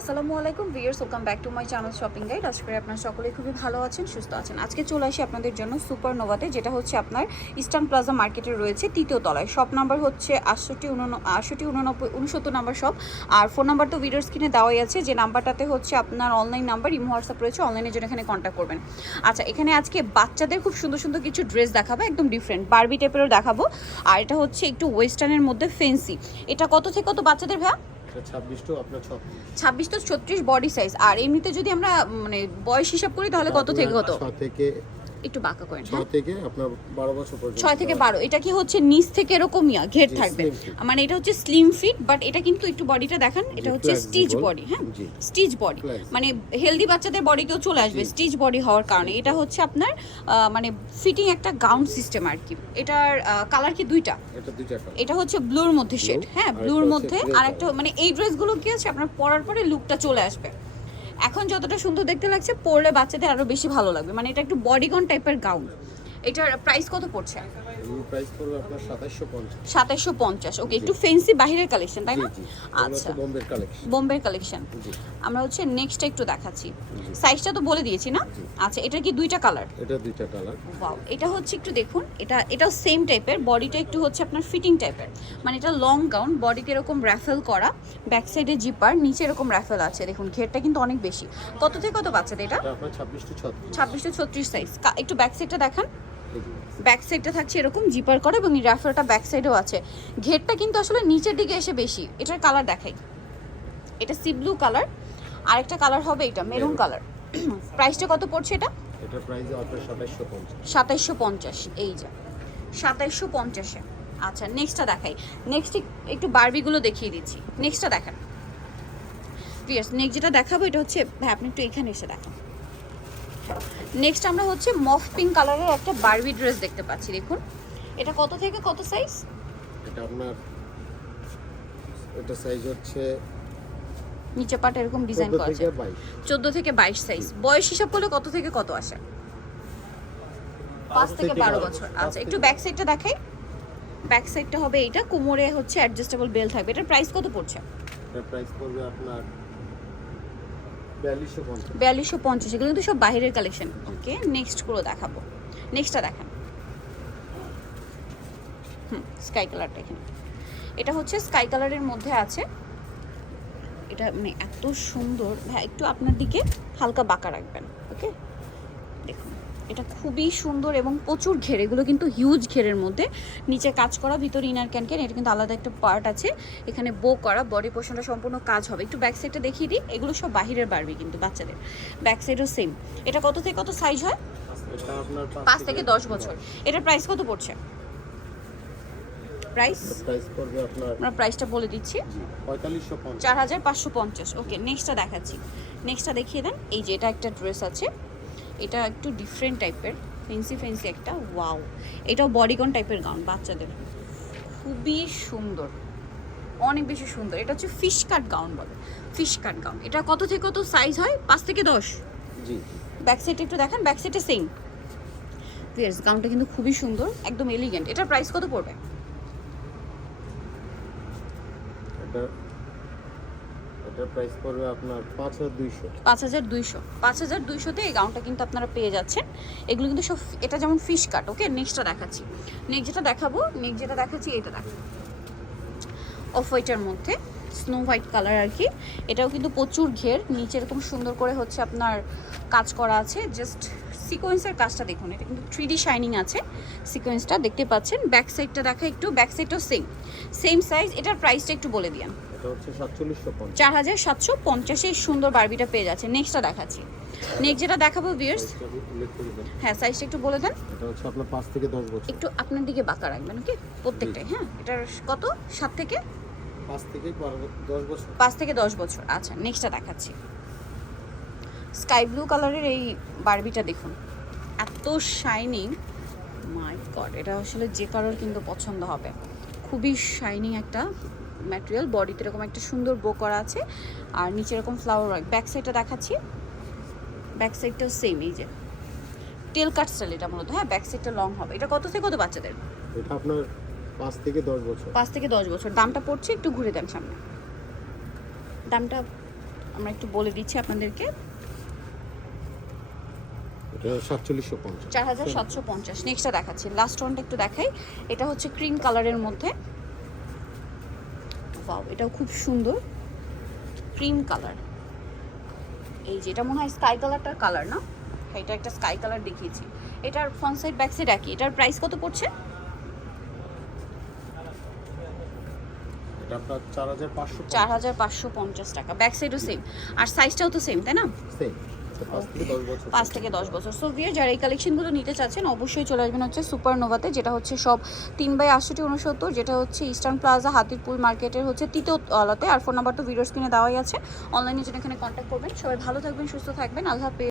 আসসালামু আলাইকুম viewers welcome back to my channel shopping guide আশা করি আপনারা সকলেই খুবই ভালো আছেন, সুস্থ আছেন। আজকে চলে আসি আপনাদের জন্য সুপার নোভাতে যেটা হচ্ছে আপনার ইস্টার্ন প্লাজা মার্কেটে রয়েছে তৃতীয় তলায়। শপ নাম্বার হচ্ছে আটষট্টি আটষট্টি উননব্বই, উনসত্তর নাম্বার শপ আর ফোন নাম্বার তো ভিডিওর স্ক্রিনে দেওয়াই আছে, যে নাম্বারটাতে হচ্ছে আপনার অনলাইন নাম্বার ইমো হোয়াটসঅ্যাপ রয়েছে অনলাইনের জন্য এখানে কন্ট্যাক্ট করবেন। আচ্ছা এখানে আজকে বাচ্চাদের খুব সুন্দর সুন্দর কিছু ড্রেস দেখাবো, একদম ডিফারেন্ট বারবি টাইপেরও দেখাবো। আর এটা হচ্ছে একটু ওয়েস্টার্নের মধ্যে ফেন্সি এটা কত থেকে কত বাচ্চাদের ভাইয়া? ছাব্বিশ তো ছত্রিশ বডি সাইজ আর এমনিতে যদি আমরা মানে বয়স হিসাব করি তাহলে কত থেকে কত? থেকে একটু বাঁকা করেন হ্যাঁ? থেকে আপনার বারো বছর পর্যন্ত ছয় থেকে বারো এটা কি হচ্ছে নিচ থেকে এরকম ইয়া ঘের থাকবে। মানে এটা হচ্ছে স্লিম ফিট বাট এটা কিন্তু একটু বডিটা দেখান এটা হচ্ছে স্টিচ বডি হ্যাঁ? স্টিচ বডি মানে হেলদি বাচ্চাদের বডিতেও চলে আসবে স্টিচ বডি হওয়ার কারণে। এটা হচ্ছে আপনার মানে ফিটিং একটা গাউন সিস্টেম আর কি। এটার কালার কি দুইটা? এটা হচ্ছে ব্লুর মধ্যে শেড হ্যাঁ ব্লুর মধ্যে আর একটা মানে এই ড্রেসগুলো কি আছে? আপনার পরার পরে লুকটা চলে আসবে। এখন যতটা সুন্দর দেখতে লাগছে, পরলে বাচ্চাদের আরও বেশি ভালো লাগবে। মানে এটা একটু বডিগন টাইপের গাউন এটার প্রাইস কত পড়ছে? প্রাইস পড়বে আপনার সাতাশশো পঞ্চাশ। ওকে একটু ফেন্সি বাহিরের কালেকশন তাই না? আচ্ছা। বোম্বের কালেকশন বোম্বের কালেকশন আমরা হচ্ছে নেক্সটটা একটু দেখাচ্ছি। সাইজটা তো বলে দিয়েছি না? আচ্ছা এটা কি দুইটা কালার এটা দুইটা কালার ওয়াও এটা হচ্ছে একটু দেখুন এটা এটাও সেম টাইপের বডিটা একটু হচ্ছে আপনার ফিটিং টাইপের মানে এটা লং গাউন বডিতে এরকম র্যাফেল করা ব্যাক সাইডে জিপার নিচে এরকম র্যাফেল আছে। দেখুন ঘেরটা কিন্তু অনেক বেশি। কত থেকে কত বাচ্চাদের এটা? এটা আপনার ছাব্বিশ টু ছত্রিশ। ছাব্বিশ টু ছত্রিশ সাইজ একটু ব্যাক সাইডটা দেখান। ব্যাক সাইডটা থাকছে এরকম জিপার করা এবং র্যাফেলটা ব্যাক সাইডেও আছে। ঘেরটা কিন্তু আসলে নিচের দিকে এসে বেশি এটার কালার দেখাই। এটা সি ব্লু কালার আরেকটা কালার হবে এটা মেরুন কালার প্রাইসটা কত পড়ছে এটা? এটার প্রাইস পঞ্চাশ। সাতাইশশো পঞ্চাশ এই যে সাতাইশশো পঞ্চাশে। আচ্ছা নেক্সটটা দেখাই। নেক্সট একটু বারবিগুলো দেখিয়ে দিচ্ছি। নেক্সটটা দেখান। পিয়ার্স নেক্সট যেটা দেখাবো এটা হচ্ছে ভাই আপনি একটু এখানে এসে দেখান। নেক্সট আমরা হচ্ছে মফ পিঙ্ক কালারের একটা বারবি ড্রেস দেখতে পাচ্ছি দেখুন। এটা কত থেকে কত সাইজ এটা আপনার এটা সাইজ হচ্ছে নিচে পাটা এরকম ডিজাইন করা আছে। বাইশ। চোদ্দ থেকে বাইশ সাইজ বয়স হিসাব করলে কত থেকে কত আসে? পাঁচ থেকে বারো বছর। আচ্ছা একটু ব্যাক সাইডটা দেখাই। ব্যাক সাইডটা হবে এটা কোমরে হচ্ছে অ্যাডজাস্টেবল বেল থাকবে। এটার প্রাইস কত পড়ছে? এটার প্রাইস পড়বে আপনার বিয়াল্লিশশো পঞ্চাশ। এগুলো কিন্তু সব বাইরের কালেকশন ওকে নেক্সটগুলো দেখাবো। নেক্সটটা দেখান। হুম স্কাই কালারটা এখানে। এটা হচ্ছে স্কাই কালারের মধ্যে আছে। এটা মানে এত সুন্দর। হ্যাঁ একটু আপনার দিকে হালকা বাঁকা রাখবেন। ওকে দেখুন। এটা খুবই সুন্দর এবং প্রচুর ঘের এগুলো কিন্তু হিউজ ঘেরের মধ্যে। নিচে কাজ করা ভিতরে ইনার ক্যান ক্যান এটা কিন্তু আলাদা একটা পার্ট আছে। এখানে বো করা বডি পোর্শনটা সম্পূর্ণ কাজ হবে। একটু ব্যাক সাইডটা দেখিয়ে দিই এগুলো সব বাহিরের বাড়বি কিন্তু বাচ্চাদের। ব্যাক সাইডও সেম এটা কত থেকে কত সাইজ হয়? পাঁচ থেকে দশ বছর। এটার প্রাইস কত পড়ছে? প্রাইস আমরা প্রাইসটা বলে দিচ্ছি। চার হাজার পাঁচশো পঞ্চাশ। ওকে নেক্সটটা দেখাচ্ছি। নেক্সটটা দেখিয়ে দেন। এই যে এটা একটা ড্রেস আছে। এটা একটু ডিফারেন্ট টাইপের ফেন্সি ফেন্সি একটা ওয়াও এটাও বডিকন টাইপের গাউন বাচ্চাদের। খুবই সুন্দর। অনেক বেশি সুন্দর। এটা হচ্ছে ফিশ কাট গাউন বলে। ফিশ কাট গাউন এটা কত থেকে কত সাইজ হয়? পাঁচ থেকে দশ? জি। ব্যাক সাইডটা একটু দেখান ব্যাক সাইডে সেম ইয়েস গাউনটা কিন্তু খুবই সুন্দর একদম এলিগেন্ট এটার প্রাইস কত পড়বে? এটার প্রাইস পড়বে আপনার পাঁচ হাজার দুইশো। পাঁচ হাজার দুইশো। পাঁচ হাজার দুইশোতে এই গাউনটা কিন্তু আপনারা পেয়ে যাচ্ছেন। এগুলো কিন্তু সব এটা যেমন ফিশ কাট ওকে নেক্সটটা দেখাচ্ছি। নেক্সট যেটা দেখাবো নেক্সট যেটা দেখাচ্ছি এটা দেখো অফ হোয়াইটের মধ্যে স্নো হোয়াইট কালার আর কি। এটাও কিন্তু প্রচুর ঘের। নিচে এরকম সুন্দর করে হচ্ছে আপনার কাজ করা আছে। জাস্ট সিকোয়েন্সের কাজটা দেখুন। এটা কিন্তু থ্রি ডি শাইনিং আছে। সিকোয়েন্সটা দেখতে পাচ্ছেন। ব্যাক সাইডটা দেখা একটু ব্যাক সাইডটাও সেম সেম সাইজ এটার প্রাইসটা একটু বলে দিন এটা হচ্ছে সাতচল্লিশশো পঞ্চাশ। চার হাজার সাতশো পঞ্চাশে এই সুন্দর বারবিটা পেয়ে যাচ্ছে। নেক্সটটা দেখাচ্ছি। নেক্সট যেটা দেখাবো দেন। হ্যাঁ সাইজটা একটু বলে দেন। এটা হচ্ছে আপনার পাঁচ থেকে দশ বছর। একটু আপনার দিকে বাঁকা রাখবেন ওকে প্রত্যেকটাই হ্যাঁ? এটার কত? সাত থেকে? পাঁচ থেকে বারো দশ বছর। পাঁচ থেকে দশ বছর। আচ্ছা নেক্সটটা দেখাচ্ছি। স্কাই ব্লু কালারের এই বারবিটা দেখুন। এত শাইনিং মাই গড এটা আসলে যে কারোর কিন্তু পছন্দ হবে। খুবই শাইনিং একটা ম্যাটেরিয়াল বডিতে এরকম একটা সুন্দর বো করা আছে আর নিচে এরকম ফ্লাওয়ার ওয়ার্ক ব্যাক সাইডটা দেখাচ্ছি। ব্যাক সাইডটাও সেম এই যে। টেল কাট স্টাইল এটা মূলত হ্যাঁ ব্যাক সাইডটা লং হবে। এটা কত থেকে কত বাচ্চাদের? এটা আপনার পাঁচ থেকে দশ বছর। পাঁচ থেকে দশ বছর। দামটা পড়ছে একটু ঘুরে দেন সামনে। দামটা আমরা একটু বলে দিচ্ছি আপনাদেরকে। চার হাজার সাতশো পঞ্চাশ। নেক্সটটা দেখাচ্ছি। লাস্ট ওয়ানটা একটু দেখাই। এটা হচ্ছে ক্রিম কালারের মধ্যে। ওয়াও এটাও খুব সুন্দর। Cream colour. এই যে এটা মনে হয় স্কাই কালারটার কালার না? হ্যাঁ এটা একটা স্কাই কালার দেখিয়েছি। এটার ফ্রন্ট সাইড ব্যাক সাইড একই। এটার প্রাইস কত পড়ছে? চার হাজার পাঁচশো পঞ্চাশ। টাকা। ব্যাক সাইডও সেম আর সাইজটাও তো সেম তাই না? সেম পাঁচ থেকে দশ বছর। সো ভিয়ার যারা এই কালেকশনগুলো নিতে চাচ্ছেন, অবশ্যই চলে আসবেন হচ্ছে সুপারনোভাতে যেটা হচ্ছে সব তিন বাই আটষট্টি উনসত্তর যেটা হচ্ছে ইস্টার্ন প্লাজা হাতিরপুল মার্কেটের হচ্ছে তৃতীয় তলাতে। আর ফোন নাম্বার তো ভিডিও স্ক্রিনে দেওয়াই আছে। অনলাইনে জন্য এখানে কন্ট্যাক্ট করবেন। সবাই ভালো থাকবেন, সুস্থ থাকবেন। আল্লাহ